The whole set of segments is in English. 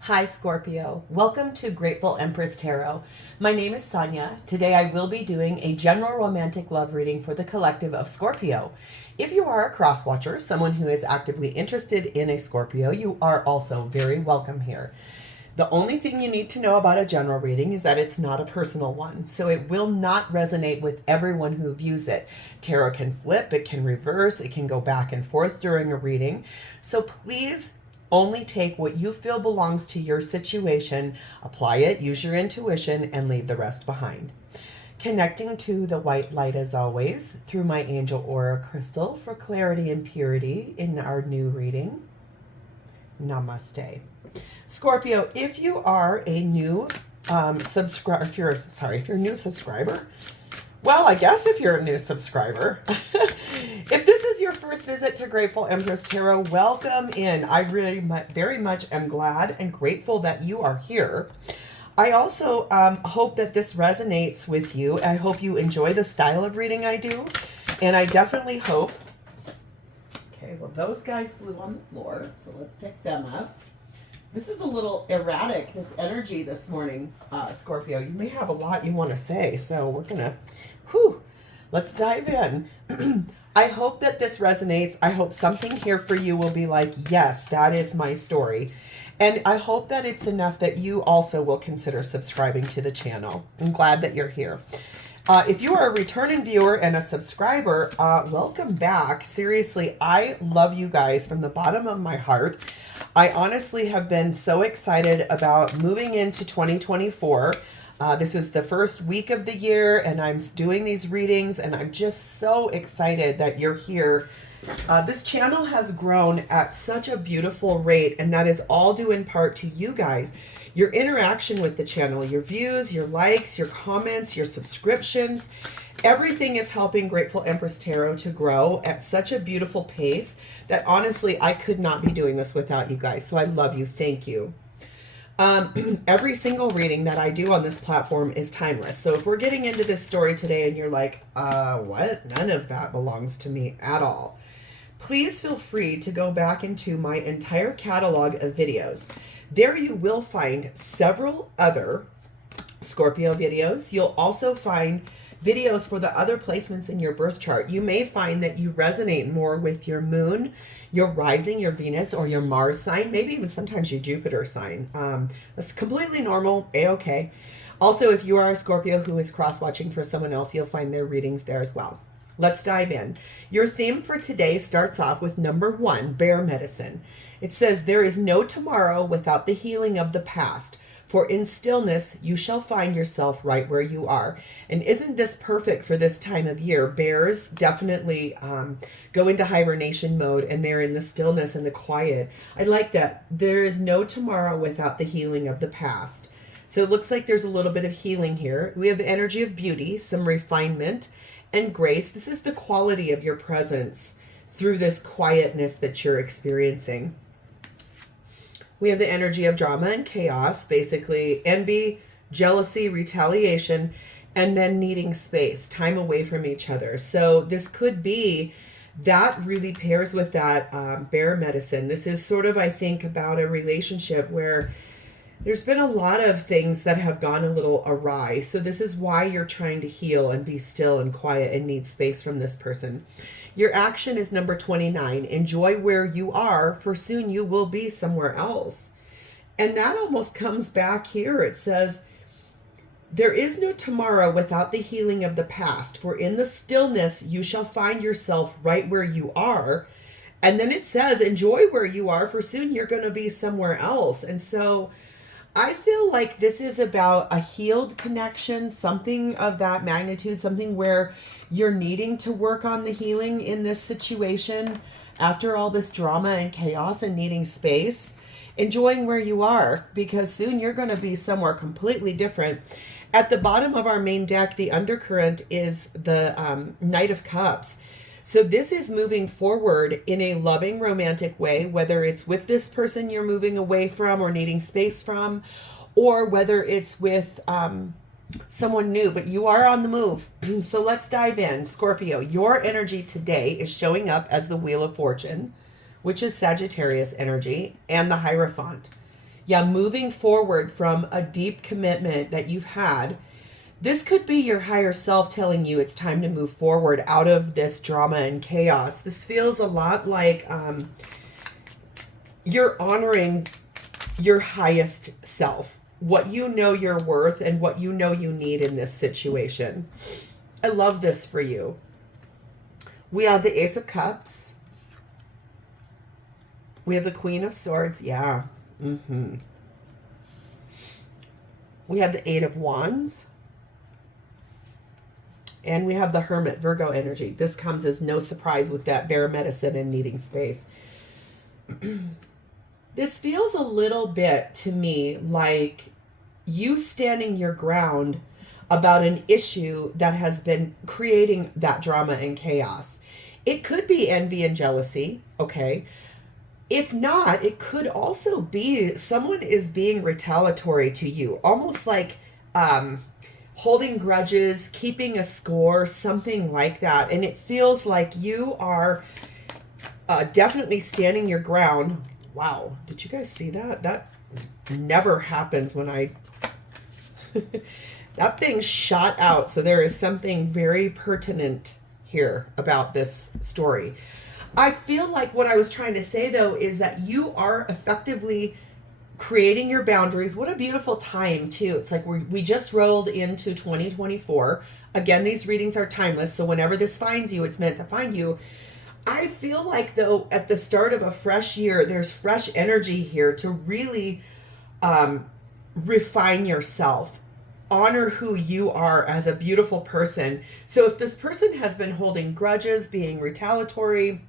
Hi Scorpio, welcome to Grateful Empress Tarot. My name is Sonia. Today I will be doing a general romantic love reading for the collective of Scorpio. If you are a cross watcher, someone who is actively interested in a Scorpio, you are also very welcome here. The only thing you need to know about a general reading is that it's not a personal one, so it will not resonate with everyone who views it. Tarot can flip, it can reverse, it can go back and forth during a reading. So please only take what you feel belongs to your situation, apply it, use your intuition, and leave the rest behind. Connecting to the white light as always through my angel aura crystal for clarity and purity in our new reading. Namaste. Scorpio, if you are a new subscriber, if you're a new subscriber, well, I guess if you're a new subscriber, if this is your first visit to Grateful Empress Tarot, welcome in. I really very much am glad and grateful that you are here. I also hope that this resonates with you. I hope you enjoy the style of reading I do. And I definitely hope... Okay, well, those guys flew on the floor, so let's pick them up. This is a little erratic, this energy this morning, Scorpio. You may have a lot you want to say, so we're going to, let's dive in. I hope that this resonates. I hope something here for you will be like, yes, that is my story. And I hope that it's enough that you also will consider subscribing to the channel. I'm glad that you're here. If you are a returning viewer and a subscriber, welcome back. Seriously, I love you guys from the bottom of my heart. I honestly have been so excited about moving into 2024. This is the first week of the year and I'm doing these readings and I'm just so excited that you're here. This channel has grown at such a beautiful rate, and that is all due in part to you guys. Your interaction with the channel, your views, your likes, your comments, your subscriptions, everything is helping Grateful Empress Tarot to grow at such a beautiful pace that honestly, I could not be doing this without you guys. So I love you. Thank you. Every single reading that I do on this platform is timeless. So if we're getting into this story today and you're like, what? None of that belongs to me at all. Please feel free to go back into my entire catalog of videos. There you will find several other Scorpio videos. You'll also find videos for the other placements in your birth chart. You may find that you resonate more with your moon, your rising, your Venus, or your Mars sign, maybe even sometimes your Jupiter sign. That's completely normal, a-okay. Also, if you are a Scorpio who is cross-watching for someone else, you'll find their readings there as well. Let's dive in. Your theme for today starts off with number 1, bear medicine. It says, there is no tomorrow without the healing of the past. For in stillness, you shall find yourself right where you are. And isn't this perfect for this time of year? Bears definitely go into hibernation mode and they're in the stillness and the quiet. I like that. There is no tomorrow without the healing of the past. So it looks like there's a little bit of healing here. We have the energy of beauty, some refinement, and grace. This is the quality of your presence through this quietness that you're experiencing. We have the energy of drama and chaos, basically envy, jealousy, retaliation, and then needing space, time away from each other. So this could be, that really pairs with that bear medicine. This is sort of, I think, about a relationship where there's been a lot of things that have gone a little awry. So this is why you're trying to heal and be still and quiet and need space from this person. Your action is number 29. Enjoy where you are, for soon you will be somewhere else. And that almost comes back here. It says, there is no tomorrow without the healing of the past. For in the stillness, you shall find yourself right where you are. And then it says, enjoy where you are, for soon you're going to be somewhere else. And so I feel like this is about a healed connection, something of that magnitude, something where you're needing to work on the healing in this situation after all this drama and chaos and needing space, enjoying where you are, because soon you're going to be somewhere completely different. At the bottom of our main deck, the undercurrent is the Knight of Cups. So this is moving forward in a loving, romantic way, whether it's with this person you're moving away from or needing space from, or whether it's with someone new, but you are on the move. So let's dive in. Scorpio, your energy today is showing up as the Wheel of Fortune, which is Sagittarius energy, and the Hierophant. Yeah, moving forward from a deep commitment that you've had. This could be your higher self telling you it's time to move forward out of this drama and chaos. This feels a lot like you're honoring your highest self, what you know you're worth and what you know you need in this situation. I love this for you. We have the Ace of Cups. We have the Queen of Swords. Yeah. We have the Eight of Wands. And we have the Hermit, Virgo energy. This comes as no surprise with that bare medicine and needing space. This feels a little bit to me like you standing your ground about an issue that has been creating that drama and chaos. It could be envy and jealousy, okay? If not, it could also be someone is being retaliatory to you, almost like holding grudges, keeping a score, something like that. And it feels like you are definitely standing your ground. Wow, did you guys see that? That never happens when I... That thing shot out. So there is something very pertinent here about this story. I feel like what I was trying to say, though, is that you are effectively creating your boundaries. What a beautiful time, too. It's like we just rolled into 2024. Again, these readings are timeless. So whenever this finds you, it's meant to find you. I feel like, though, at the start of a fresh year, there's fresh energy here to really refine yourself. Honor who you are as a beautiful person. So if this person has been holding grudges, being retaliatory,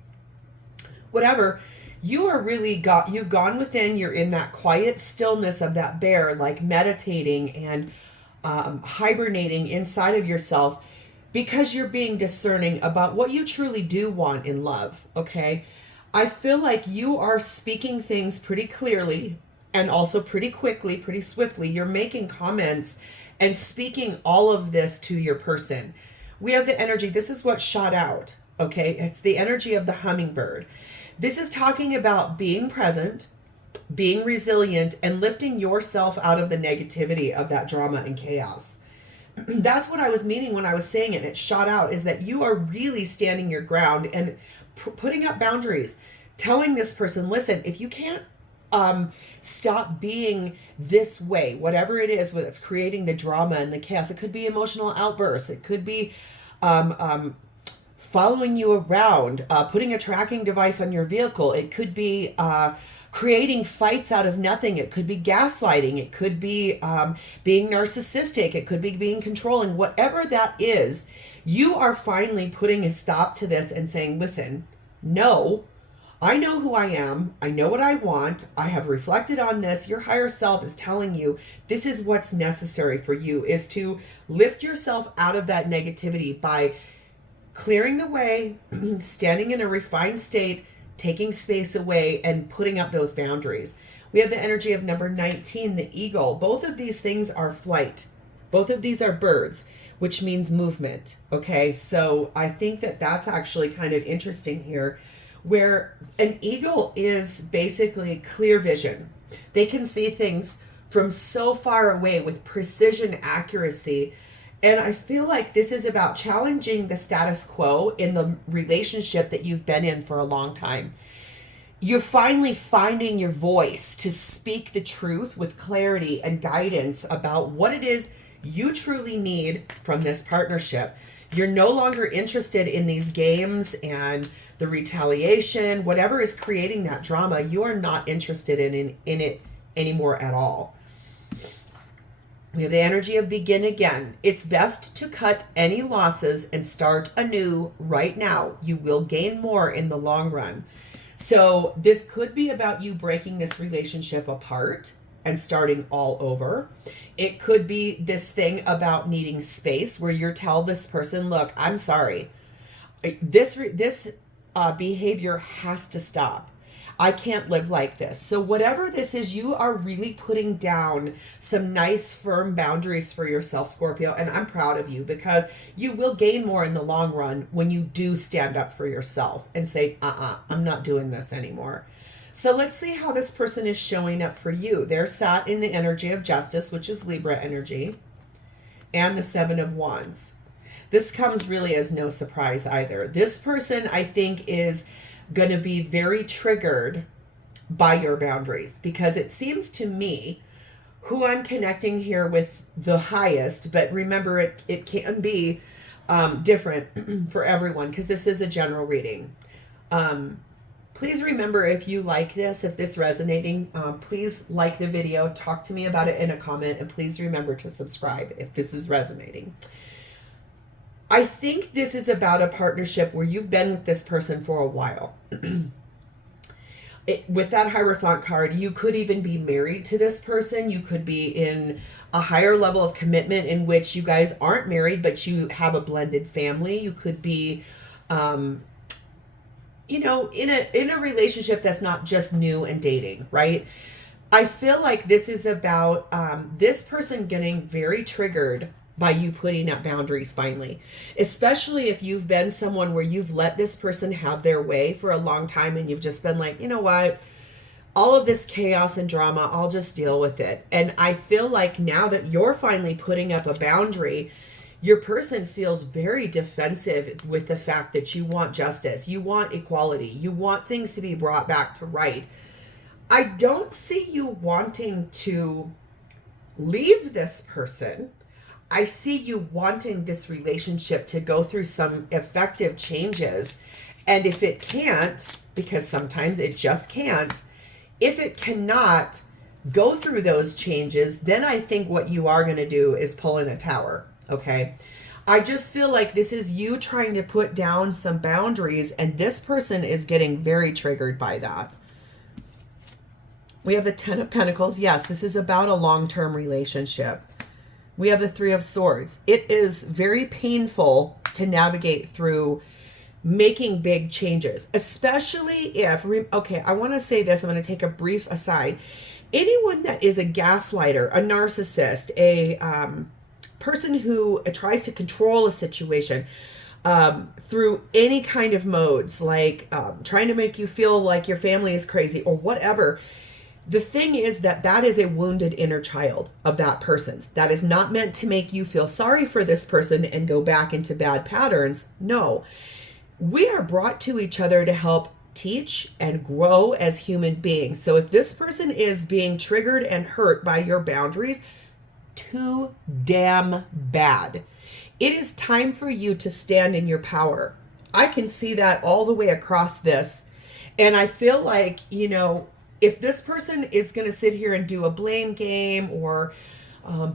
whatever, you are really you've gone within, you're in that quiet stillness of that bear, like meditating and hibernating inside of yourself, because you're being discerning about what you truly do want in love, okay? I feel like you are speaking things pretty clearly and also pretty quickly, pretty swiftly. You're making comments and speaking all of this to your person. We have the energy. This is what shot out, okay? It's the energy of the hummingbird. This is talking about being present, being resilient, and lifting yourself out of the negativity of that drama and chaos. That's what I was meaning when I was saying it. It shot out, is that you are really standing your ground and putting up boundaries, telling this person, listen, if you can't stop being this way, whatever it is that's creating the drama and the chaos. It could be emotional outbursts. It could be following you around, putting a tracking device on your vehicle. It could be creating fights out of nothing. It could be gaslighting. It could be being narcissistic. It could be being controlling. Whatever that is, you are finally putting a stop to this and saying, listen, no, I know who I am. I know what I want. I have reflected on this. Your higher self is telling you this is what's necessary for you, is to lift yourself out of that negativity by clearing the way, standing in a refined state, taking space away, and putting up those boundaries. We have the energy of number 19, the eagle. Both of these things are flight. Both of these are birds, which means movement. Okay, so I think that that's actually kind of interesting here, where an eagle is basically clear vision. They can see things from so far away with precision accuracy. And I feel like this is about challenging the status quo in the relationship that you've been in for a long time. You're finally finding your voice to speak the truth with clarity and guidance about what it is you truly need from this partnership. You're no longer interested in these games and the retaliation, whatever is creating that drama. You are not interested in it anymore at all. We have the energy of begin again. It's best to cut any losses and start anew right now. You will gain more in the long run. So this could be about you breaking this relationship apart and starting all over. It could be this thing about needing space where you tell this person, look, I'm sorry. This behavior has to stop. I can't live like this. So whatever this is, you are really putting down some nice firm boundaries for yourself, Scorpio. And I'm proud of you, because you will gain more in the long run when you do stand up for yourself and say, I'm not doing this anymore. So let's see how this person is showing up for you. They're sat in the energy of justice, which is Libra energy, and the Seven of Wands. This comes really as no surprise either. This person, I think, is going to be very triggered by your boundaries, because it seems to me who I'm connecting here with the highest, but remember it can be different for everyone, because this is a general reading. Please remember, if you like this, if this resonating, please like the video, talk to me about it in a comment, and please remember to subscribe if this is resonating. I think this is about a partnership where you've been with this person for a while. With that Hierophant card, you could even be married to this person. You could be in a higher level of commitment in which you guys aren't married, but you have a blended family. You could be, you know, in a relationship that's not just new and dating, right? I feel like this is about this person getting very triggered by you putting up boundaries finally, especially if you've been someone where you've let this person have their way for a long time, and you've just been like, you know what, all of this chaos and drama, I'll just deal with it. And I feel like now that you're finally putting up a boundary, your person feels very defensive with the fact that you want justice, you want equality, you want things to be brought back to right. I don't see you wanting to leave this person. I see you wanting this relationship to go through some effective changes. And if it can't, because sometimes it just can't, if it cannot go through those changes, then I think what you are going to do is pull in a tower. Okay. I just feel like this is you trying to put down some boundaries, and this person is getting very triggered by that. We have the Ten of Pentacles. Yes, this is about a long-term relationship. We have the Three of Swords. It is very painful to navigate through making big changes, especially if, okay, I want to say this. I'm going to take a brief aside. Anyone that is a gaslighter, a narcissist, a person who tries to control a situation through any kind of modes, like trying to make you feel like your family is crazy or whatever. The thing is that is a wounded inner child of that person's. That is not meant to make you feel sorry for this person and go back into bad patterns. No, we are brought to each other to help teach and grow as human beings. So if this person is being triggered and hurt by your boundaries, too damn bad. It is time for you to stand in your power. I can see that all the way across this. And I feel like, you know, if this person is going to sit here and do a blame game or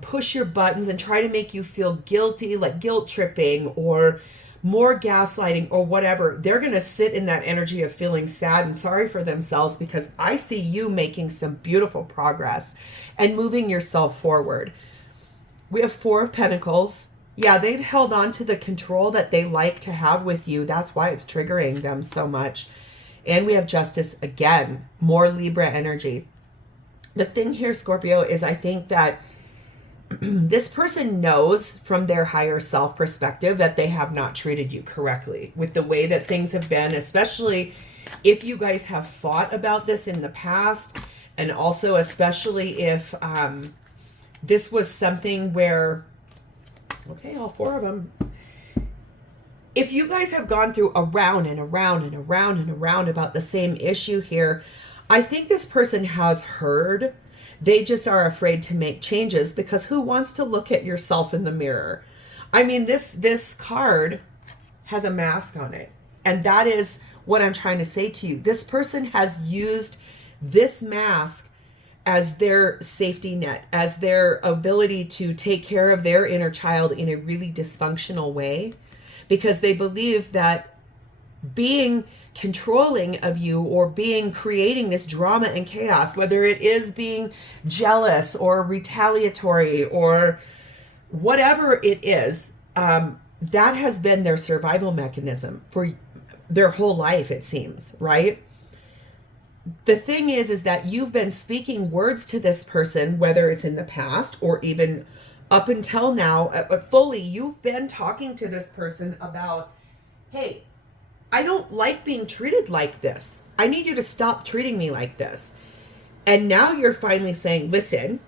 push your buttons and try to make you feel guilty, like guilt tripping or more gaslighting or whatever, they're going to sit in that energy of feeling sad and sorry for themselves, because I see you making some beautiful progress and moving yourself forward. We have Four of Pentacles. Yeah, they've held on to the control that they like to have with you. That's why it's triggering them so much. And we have Justice again, more Libra energy. The thing here, Scorpio, is I think that this person knows from their higher self perspective that they have not treated you correctly with the way that things have been, especially if you guys have fought about this in the past, and also especially if this was something where, okay, all four of them. If you guys have gone through around and around and around and around about the same issue here, I think this person has heard. They just are afraid to make changes, because who wants to look at yourself in the mirror? I mean, this card has a mask on it. And that is what I'm trying to say to you. This person has used this mask as their safety net, as their ability to take care of their inner child in a really dysfunctional way, because they believe that being controlling of you or creating this drama and chaos, whether it is being jealous or retaliatory or whatever it is, that has been their survival mechanism for their whole life, it seems, right? The thing is that you've been speaking words to this person, whether it's in the past or even up until now, fully, you've been talking to this person about, hey, I don't like being treated like this. I need you to stop treating me like this. And now you're finally saying, listen,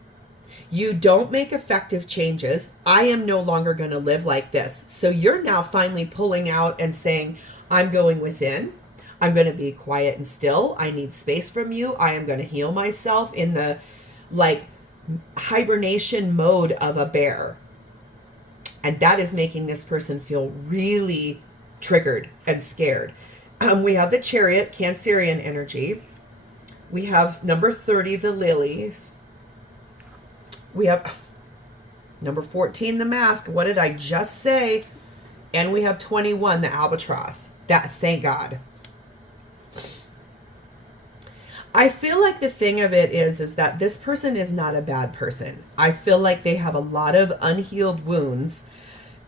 you don't make effective changes. I am no longer going to live like this. So you're now finally pulling out and saying, I'm going within. I'm going to be quiet and still. I need space from you. I am going to heal myself in the like hibernation mode of a bear. And that is making this person feel really triggered and scared. We have the Chariot, Cancerian energy. We have number 30, the Lilies. We have number 14, the Mask. What did I just say? And we have 21, the Albatross. That, thank God. I feel like the thing of it is that this person is not a bad person. I feel like they have a lot of unhealed wounds,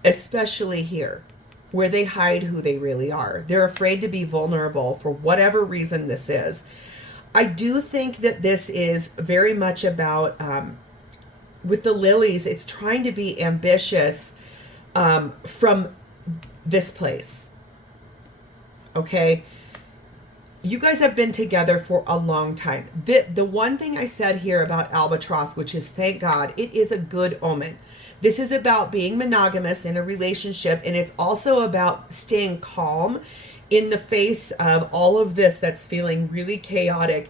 especially here, where they hide who they really are. They're afraid to be vulnerable for whatever reason this is. I do think that this is very much about, with the Lilies, it's trying to be ambitious from this place. Okay? You guys have been together for a long time. The one thing I said here about Albatross, which is thank God, it is a good omen. This is about being monogamous in a relationship, and it's also about staying calm in the face of all of this that's feeling really chaotic,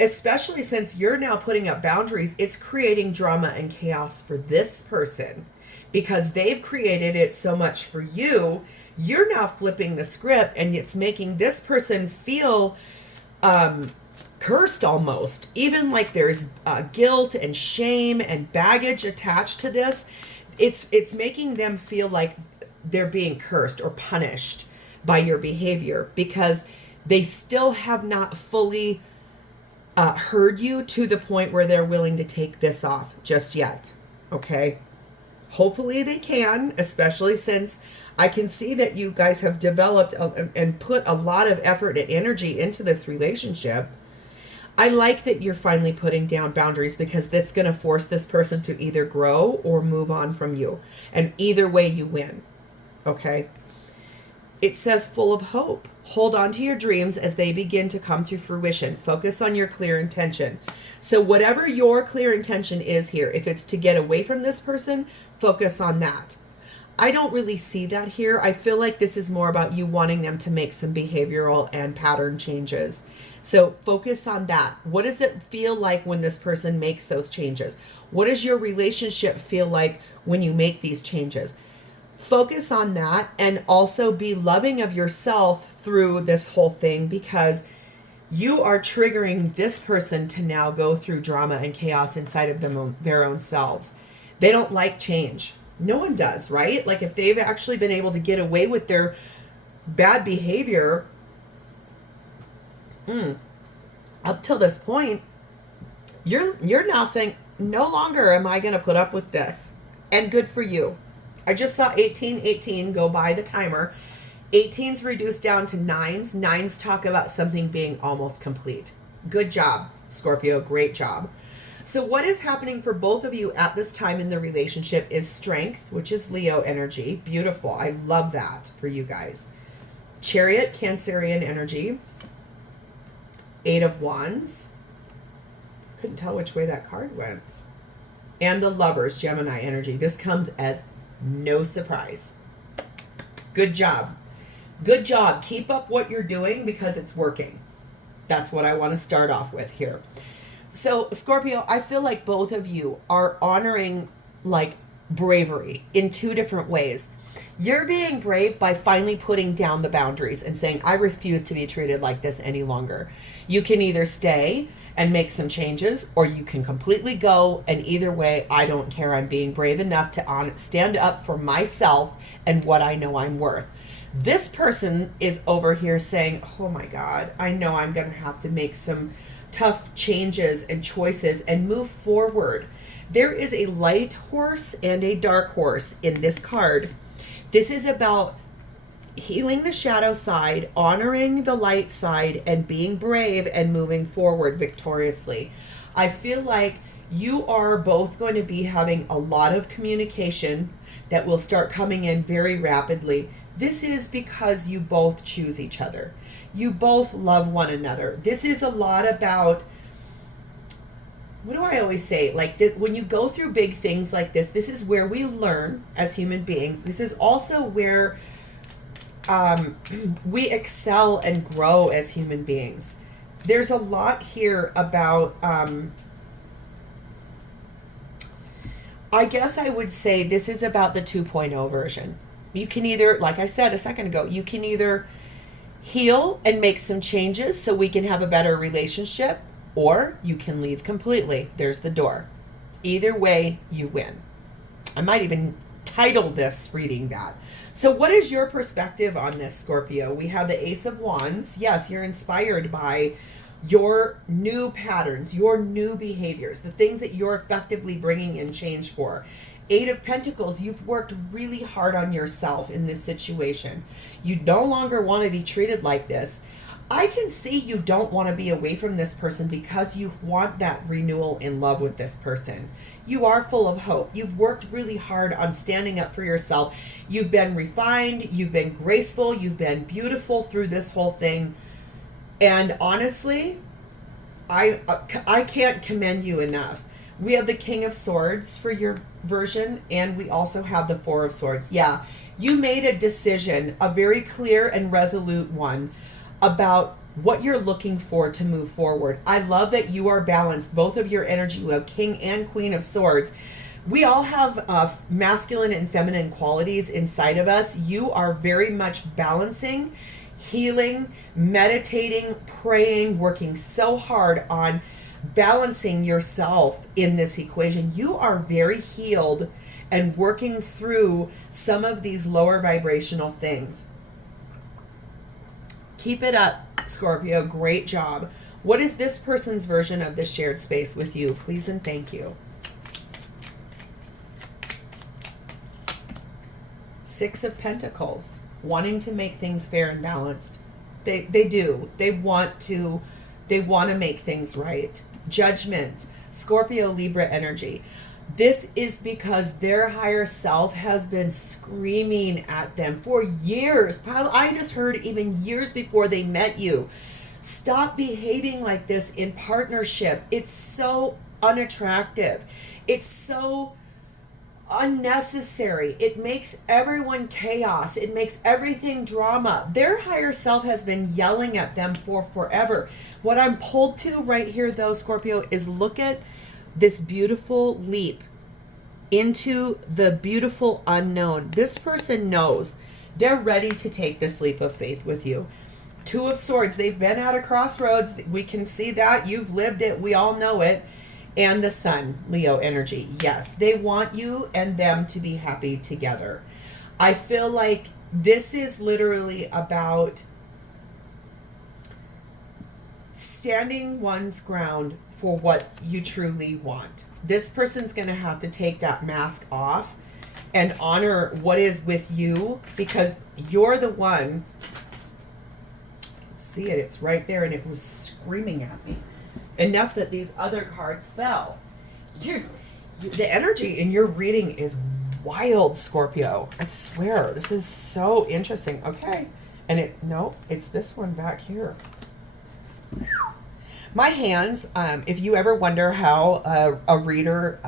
especially since you're now putting up boundaries. It's creating drama and chaos for this person because they've created it so much for you. You're now flipping the script, and it's making this person feel cursed almost, even like there's guilt and shame and baggage attached to this. It's making them feel like they're being cursed or punished by your behavior because they still have not fully heard you to the point where they're willing to take this off just yet. Okay, hopefully they can, especially since I can see that you guys have developed and put a lot of effort and energy into this relationship. I like that you're finally putting down boundaries because that's going to force this person to either grow or move on from you. And either way you win. Okay? It says full of hope. Hold on to your dreams as they begin to come to fruition. Focus on your clear intention. So whatever your clear intention is here, if it's to get away from this person, focus on that. I don't really see that here. I feel like this is more about you wanting them to make some behavioral and pattern changes. So focus on that. What does it feel like when this person makes those changes? What does your relationship feel like when you make these changes? Focus on that, and also be loving of yourself through this whole thing because you are triggering this person to now go through drama and chaos inside of them, their own selves. They don't like change. No one does, right? Like if they've actually been able to get away with their bad behavior up till this point, you're now saying, no longer am I going to put up with this. And good for you. I just saw 1818 go by the timer. 18's reduced down to 9s. 9s talk about something being almost complete. Good job, Scorpio. Great job. So what is happening for both of you at this time in the relationship is strength, which is Leo energy. Beautiful. I love that for you guys. Chariot, Cancerian energy. 8 of Wands. Couldn't tell which way that card went. And the Lovers, Gemini energy. This comes as no surprise. Good job. Good job. Keep up what you're doing because it's working. That's what I want to start off with here. So, Scorpio, I feel like both of you are honoring like bravery in two different ways. You're being brave by finally putting down the boundaries and saying, I refuse to be treated like this any longer. You can either stay and make some changes, or you can completely go, and either way, I don't care. I'm being brave enough to stand up for myself and what I know I'm worth. This person is over here saying, oh my God, I know I'm going to have to make some tough changes and choices and move forward. There is a light horse and a dark horse in this card. This is about healing the shadow side, honoring the light side, and being brave and moving forward victoriously. I feel like you are both going to be having a lot of communication that will start coming in very rapidly. This is because you both choose each other. You both love one another. This is a lot about, what do I always say? Like this, when you go through big things like this is where we learn as human beings. This is also where we excel and grow as human beings. There's a lot here about, I guess I would say this is about the 2.0 version. You can either, like I said a second ago, you can either heal and make some changes so we can have a better relationship, or you can leave completely. There's the door. Either way, you win. I might even title this reading that. So what is your perspective on this, Scorpio? We have the Ace of Wands. Yes, you're inspired by your new patterns, your new behaviors, the things that you're effectively bringing in change for. Eight of Pentacles, you've worked really hard on yourself in this situation. You no longer want to be treated like this. I can see you don't want to be away from this person because you want that renewal in love with this person. You are full of hope. You've worked really hard on standing up for yourself. You've been refined. You've been graceful. You've been beautiful through this whole thing. And honestly, I can't commend you enough. We have the King of Swords for your version, and we also have the Four of Swords. Yeah, you made a decision, a very clear and resolute one, about what you're looking for to move forward. I love that you are balanced, both of your energy. You have King and Queen of Swords. We all have masculine and feminine qualities inside of us. You are very much balancing, healing, meditating, praying, working so hard on balancing yourself in this equation. You are very healed and working through some of these lower vibrational things. Keep it up, Scorpio. Great job. What is this person's version of this shared space with you? Please and thank you. Six of Pentacles. Wanting to make things fair and balanced. They do. They want to make things right. Judgment. Scorpio, Libra energy. This is because their higher self has been screaming at them for years. Probably, I just heard even years before they met you. Stop behaving like this in partnership. It's so unattractive. It's so unnecessary. It makes everyone chaos. It makes everything drama. Their higher self has been yelling at them for forever. What I'm pulled to right here, though, Scorpio, is look at this beautiful leap into the beautiful unknown. This person knows they're ready to take this leap of faith with you. Two of Swords, they've been at a crossroads. We can see that. You've lived it. We all know it. And the Sun, Leo energy. Yes, they want you and them to be happy together. I feel like this is literally about standing one's ground for what you truly want. This person's going to have to take that mask off and honor what is with you, because you're the one. See it, it's right there, and it was screaming at me enough that these other cards fell. The energy in your reading is wild, Scorpio. I swear, this is so interesting. Okay, and it's this one back here. My hands, if you ever wonder how a reader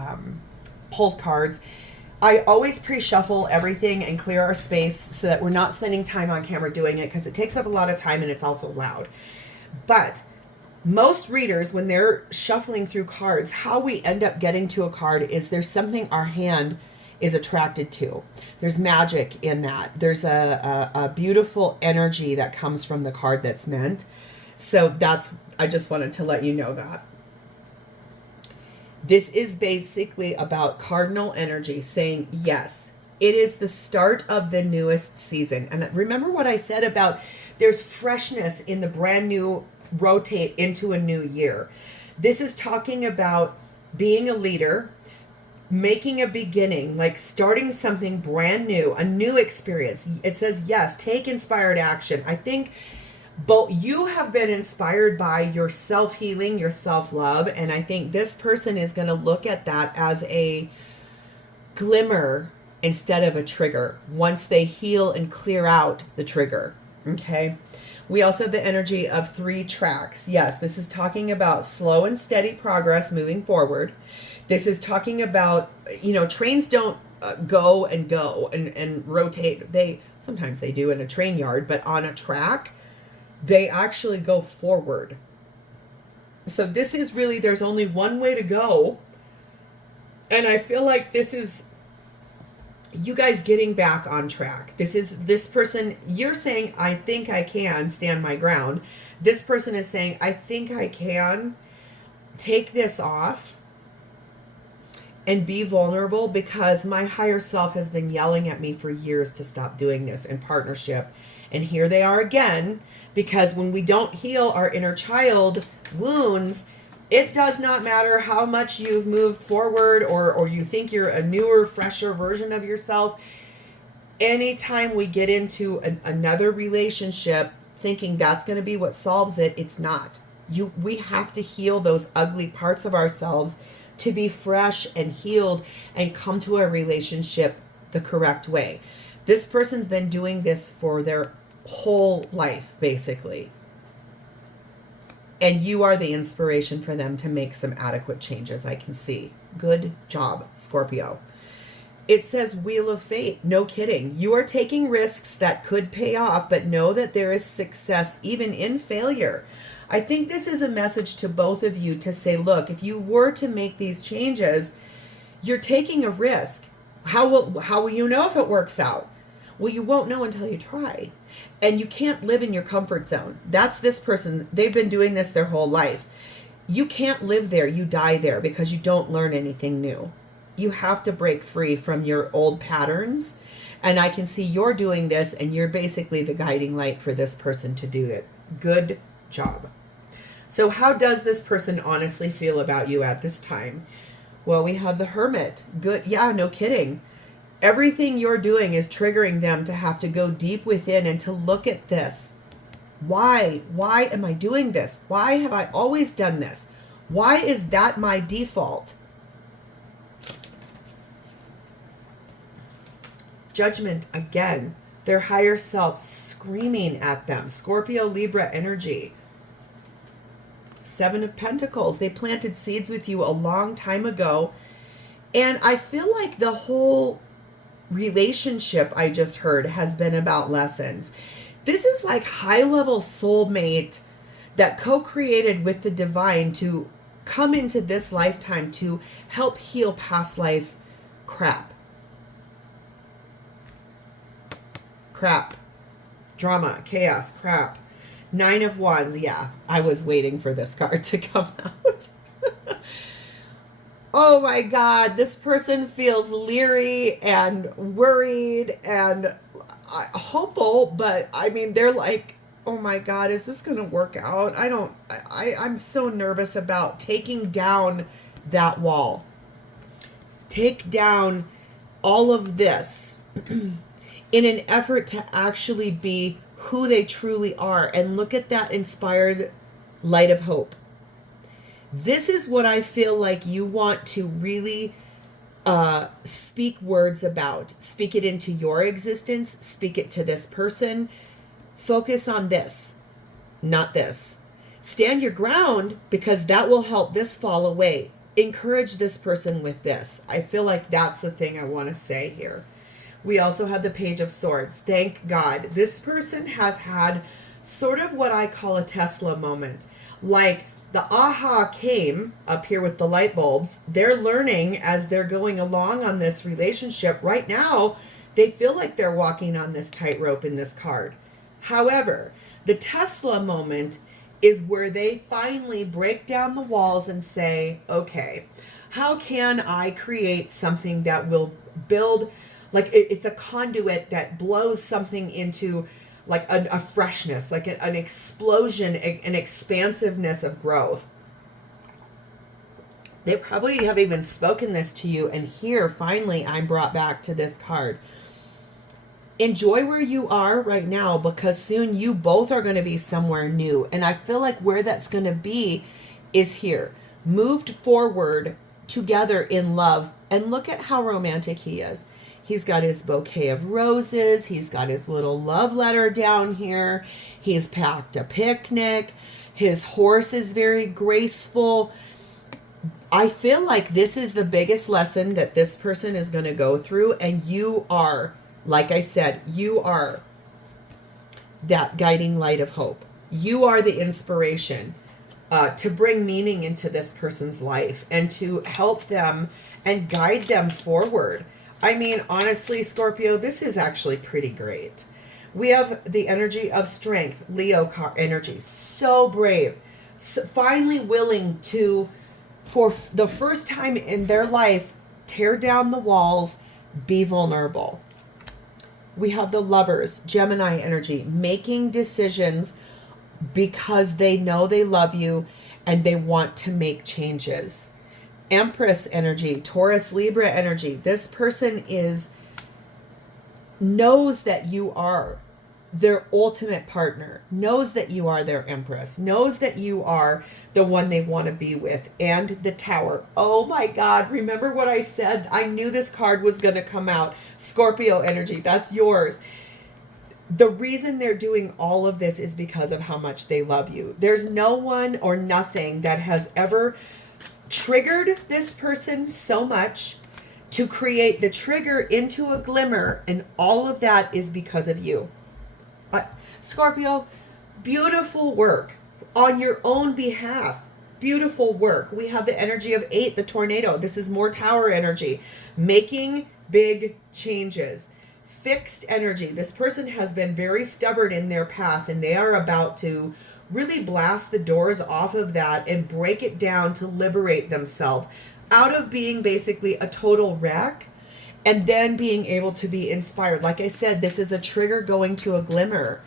pulls cards, I always pre-shuffle everything and clear our space so that we're not spending time on camera doing it, because it takes up a lot of time and it's also loud. But most readers, when they're shuffling through cards, how we end up getting to a card is there's something our hand is attracted to. There's magic in that. There's a beautiful energy that comes from the card that's meant. So I just wanted to let you know that. This is basically about cardinal energy saying, yes, it is the start of the newest season. And remember what I said about there's freshness in the brand new rotate into a new year. This is talking about being a leader, making a beginning, like starting something brand new, a new experience. It says, yes, take inspired action. I think but you have been inspired by your self-healing, your self-love, and I think this person is going to look at that as a glimmer instead of a trigger once they heal and clear out the trigger. Okay. We also have the energy of 3 tracks. Yes, this is talking about slow and steady progress moving forward. This is talking about, you know, trains don't go and rotate. Sometimes they do in a train yard, but on a track, they actually go forward. So this is really, there's only one way to go. And I feel like this is you guys getting back on track. This is this person, you're saying, I think I can stand my ground. This person is saying, I think I can take this off and be vulnerable because my higher self has been yelling at me for years to stop doing this in partnership. And here they are again, because when we don't heal our inner child wounds, it does not matter how much you've moved forward or you think you're a newer, fresher version of yourself. Anytime we get into another relationship thinking that's going to be what solves it, it's not. We have to heal those ugly parts of ourselves to be fresh and healed and come to a relationship the correct way. This person's been doing this for their whole life, basically. And you are the inspiration for them to make some adequate changes, I can see. Good job, Scorpio. It says Wheel of Fate. No kidding. You are taking risks that could pay off, but know that there is success even in failure. I think this is a message to both of you to say, look, if you were to make these changes, you're taking a risk. How will you know if it works out? Well, you won't know until you try. And you can't live in your comfort zone. That's this person. They've been doing this their whole life. You can't live there. You die there because you don't learn anything new. You have to break free from your old patterns. And I can see you're doing this and you're basically the guiding light for this person to do it. Good job. So how does this person honestly feel about you at this time? Well, we have the Hermit. Good. Yeah, no kidding. Everything you're doing is triggering them to have to go deep within and to look at this. Why? Why am I doing this? Why have I always done this? Why is that my default? Judgment again. Their higher self screaming at them. Scorpio, Libra energy. 7 of Pentacles. They planted seeds with you a long time ago. And I feel like the whole relationship I just heard has been about lessons. This is like high-level soulmate that co-created with the divine to come into this lifetime to help heal past life crap. Drama, chaos, crap. 9 of Wands. Yeah, I was waiting for this card to come out. Oh my God, this person feels leery and worried and hopeful, but I mean, they're like, oh my God, is this going to work out? I'm so nervous about taking down that wall. Take down all of this in an effort to actually be who they truly are and look at that inspired light of hope. This is what I feel like you want to really speak words about. Speak it into your existence. Speak it to this person. Focus on this, not this. Stand your ground because that will help this fall away. Encourage this person with this. I feel like that's the thing I want to say here. We also have the Page of Swords. Thank God. This person has had sort of what I call a Tesla moment. Like, the aha came up here with the light bulbs. They're learning as they're going along on this relationship. Right now, they feel like they're walking on this tightrope in this card. However, the Tesla moment is where they finally break down the walls and say, okay, how can I create something that will build, like it's a conduit that blows something into like a freshness, like an explosion, an expansiveness of growth. They probably have even spoken this to you. And here, finally, I'm brought back to this card. Enjoy where you are right now because soon you both are going to be somewhere new. And I feel like where that's going to be is here. Moved forward together in love. And look at how romantic he is. He's got his bouquet of roses. He's got his little love letter down here. He's packed a picnic. His horse is very graceful. I feel like this is the biggest lesson that this person is going to go through. And you are, like I said, you are that guiding light of hope. You are the inspiration to bring meaning into this person's life and to help them and guide them forward. I mean, honestly, Scorpio, this is actually pretty great. We have the energy of strength, Leo energy, so brave, so finally willing to, for the first time in their life, tear down the walls, be vulnerable. We have the Lovers, Gemini energy, making decisions because they know they love you and they want to make changes. Empress energy, Taurus, Libra energy. This person knows that you are their ultimate partner, knows that you are their Empress, knows that you are the one they want to be with. And the Tower. Oh my God. Remember what I said? I knew this card was going to come out. Scorpio energy. That's yours. The reason they're doing all of this is because of how much they love you. There's no one or nothing that has ever triggered this person so much to create the trigger into a glimmer, and all of that is because of you. Scorpio, beautiful work on your own behalf. Beautiful work. We have the energy of 8, the tornado. This is more Tower energy. Making big changes. Fixed energy. This person has been very stubborn in their past, and they are about to really blast the doors off of that and break it down to liberate themselves out of being basically a total wreck and then being able to be inspired. Like I said, this is a trigger going to a glimmer.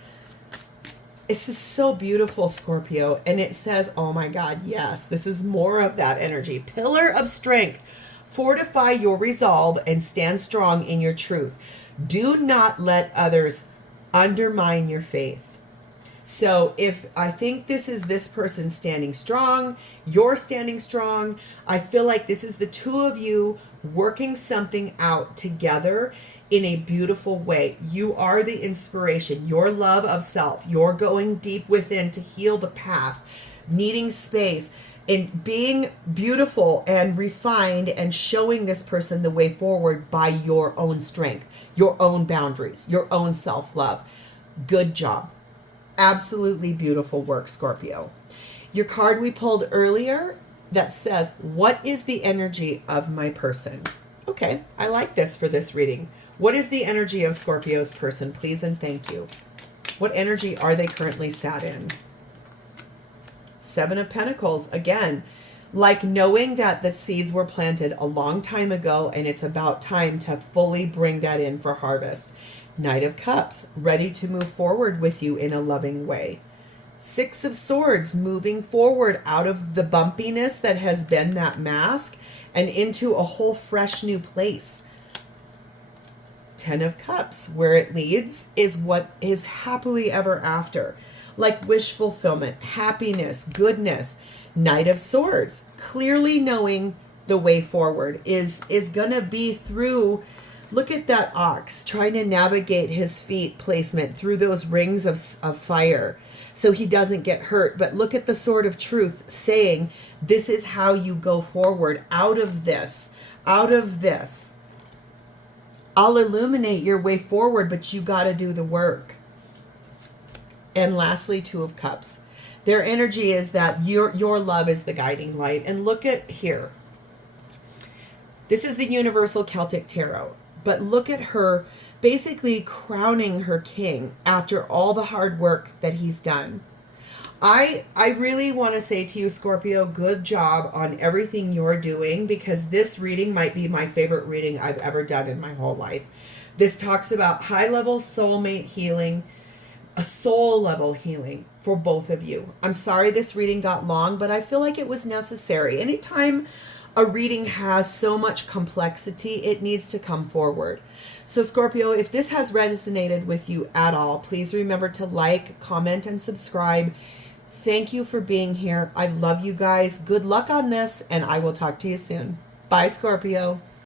This is so beautiful, Scorpio. And it says, oh my God, yes, this is more of that energy. Pillar of strength. Fortify your resolve and stand strong in your truth. Do not let others undermine your faith. So if I think this is this person standing strong, you're standing strong, I feel like this is the two of you working something out together in a beautiful way. You are the inspiration, your love of self. You're going deep within to heal the past, needing space, and being beautiful and refined and showing this person the way forward by your own strength, your own boundaries, your own self-love. Good job. Absolutely beautiful work, Scorpio. Your card we pulled earlier that says, what is the energy of my person? Okay, I like this for this reading. What is the energy of Scorpio's person, please and thank you? What energy are they currently sat in? 7 of Pentacles, again, like knowing that the seeds were planted a long time ago and it's about time to fully bring that in for harvest. Knight of Cups, ready to move forward with you in a loving way. 6 of Swords, moving forward out of the bumpiness that has been that mask and into a whole fresh new place. 10 of Cups, where it leads is what is happily ever after. Like wish fulfillment, happiness, goodness. Knight of Swords, clearly knowing the way forward is going to be through. Look at that ox trying to navigate his feet placement through those rings of fire so he doesn't get hurt. But look at the sword of truth saying, this is how you go forward out of this, out of this. I'll illuminate your way forward, but you got to do the work. And lastly, 2 of Cups. Their energy is that your love is the guiding light. And look at here. This is the Universal Celtic Tarot. But look at her basically crowning her king after all the hard work that he's done. I really want to say to you, Scorpio, good job on everything you're doing, because this reading might be my favorite reading I've ever done in my whole life. This talks about high-level soulmate healing, a soul-level healing for both of you. I'm sorry this reading got long, but I feel like it was necessary. Anytime a reading has so much complexity, it needs to come forward. So Scorpio, if this has resonated with you at all, please remember to like, comment, and subscribe. Thank you for being here. I love you guys. Good luck on this, and I will talk to you soon. Bye, Scorpio.